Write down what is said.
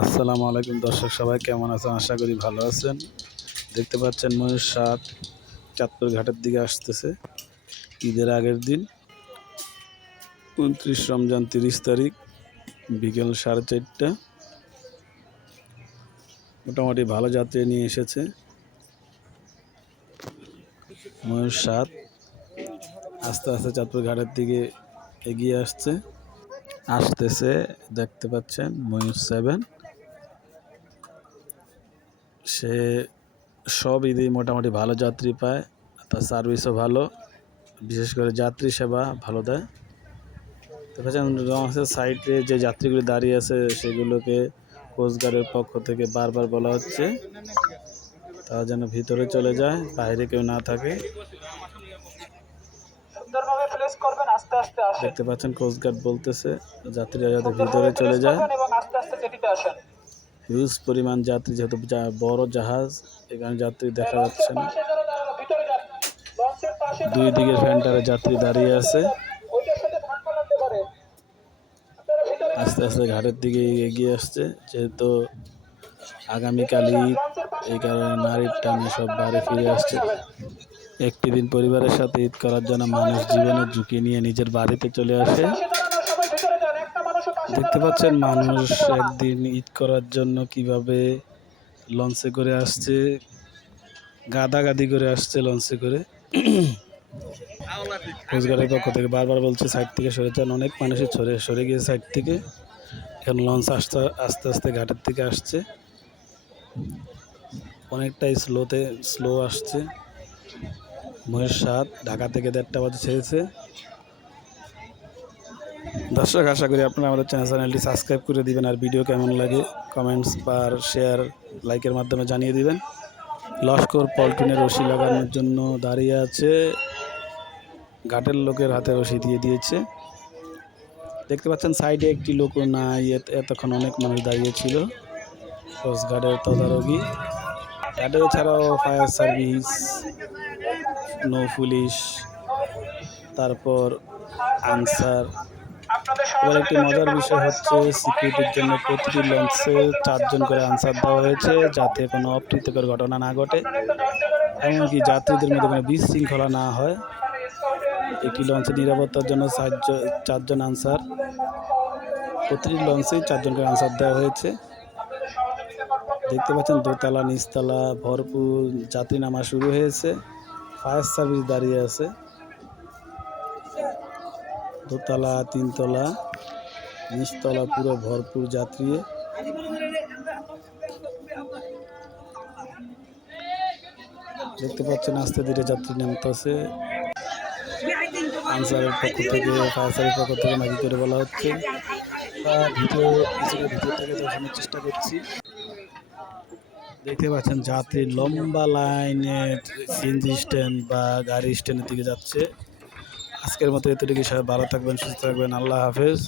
আসসালামু আলাইকুম দর্শক, সবাই কেমন আছেন? আশা করি ভালো আছেন। দেখতে পাচ্ছেন ময়ূর সাত চাঁদপুর ঘাটের দিকে আসতেছে। ঈদের আগের দিন, উনত্রিশ রমজান তিরিশ তারিখ, বিকেল সাড়ে চারটা। মোটামুটি ভালো যাত্রী নিয়ে এসেছে। ময়ূর সাত আস্তে আস্তে চাঁদপুর ঘাটের দিকে এগিয়ে আসছে। আসতেছে, দেখতে পাচ্ছেন ময়ূর সেভেন সে সব ঈদেই মোটামুটি ভালো যাত্রী পায় তার সার্ভিসও ভালো। বিশেষ করে যাত্রী সেবা ভালো দেয়। তো লঞ্চের সাইডে যে যাত্রীগুলি দাঁড়িয়ে আছে সেগুলোকে কোস্টগার্ডের পক্ষ থেকে বারবার বলা হচ্ছে। তারা যেন ভিতরে চলে যায় বাইরে কেউ না থাকে। দেখতে পাচ্ছেন কোস্টগার্ড বলতেছে যাত্রীরা যাতে ভিতরে চলে যায়। এবং আস্তে আস্তে আসেন। হিউজ পরিমাণ যাত্রী, যেহেতু বড় জাহাজ, এখানে যাত্রী দেখা যাচ্ছে না। দুই দিকের ফ্যান্টারে যাত্রী দাঁড়িয়ে আছে। আস্তে আস্তে ঘাটের দিকে এগিয়ে আসছে, যেহেতু আগামীকাল ঈদ এই কারণে নারীর টানে সব বাড়ি ফিরে আসছে। একটি দিন পরিবারের সাথে ঈদ করার জন্য মানুষ জীবনের ঝুঁকি নিয়ে নিজের বাড়িতে চলে আসে পাশে দাঁড়ানো সবাই ভিতরে যান একটা মানুষও পাশে দেখতে পাচ্ছেন, মানুষ একদিন ঈদ করার জন্য কীভাবে লঞ্চে করে আসছে, গাদাগাদি করে আসছে লঞ্চে করে। রোজগারের পক্ষ থেকে বারবার বলছে, সাইড থেকে সরে যান। অনেক মানুষই সরে সরে গিয়েছে সাইড থেকে, এখন লঞ্চ আসতে, আস্তে আস্তে ঘাটের থেকে আসছে। অনেকটাই স্লোতে, স্লো আসছে। মহেশ সাত ঢাকা থেকে দেড়টা বাজে ছেড়েছে। দর্শক, আশা করি আপনারা আমাদের চ্যানেল চ্যানেলটি সাবস্ক্রাইব করে দিবেন আর ভিডিও কেমন লাগে কমেন্টস বা শেয়ার লাইকের মাধ্যমে জানিয়ে দিবেন। লস্কর পল্টনের রশি লাগানোর জন্য দাঁড়িয়ে আছে। ঘাটের লোকের হাতে রশি দিয়ে দিয়েছে। দেখতে পাচ্ছেন, সাইডে একটি লোকও নাই। এত- এতক্ষণ অনেক মানুষ দাঁড়িয়ে ছিল। কোস্টগার্ডের তদারকি। ঘাটে ছাড়াও ফায়ার সার্ভিস নৌ পুলিশ তারপর আনসার এবার একটি মজার বিষয় হচ্ছে সিকিউরিটির জন্য প্রতিটি লঞ্চে চারজন করে আনসার দেওয়া হয়েছে যাতে কোনো অপ্রীতিকর ঘটনা না ঘটে। এমনকি যাত্রীদের মধ্যে কোনো বিশৃঙ্খলা না হয়। একটি লঞ্চের নিরাপত্তার জন্য চারজন চারজন আনসার প্রতিটি লঞ্চেই চারজন করে আনসার দেওয়া হয়েছে। দেখতে পাচ্ছেন দোতলা নিচতলা ভরপুর যাত্রী নামা শুরু হয়েছে। ফায়ার সার্ভিস দাঁড়িয়ে আছে। দোতলা, তিনতলা, নিচতলা পুরো ভরপুর যাত্রী। দেখতে পাচ্ছেন, আস্তে ধীরে যাত্রী নামতেছে। আনসারের পক্ষ থেকে, ফায়ার পক্ষ থেকে মাঝি করে বলা হচ্ছে। ভিডিও ভিতর থেকে দেখানোর চেষ্টা করছি। দেখতে পাচ্ছেন, যাত্রী লম্বা লাইনে সিএনজি স্ট্যান্ড বা গাড়ি স্ট্যান্ডের দিকে যাচ্ছে। আজকের মতো এতটুকু সবাই ভালো থাকবেন সুস্থ থাকবেন। আল্লাহ হাফেজ।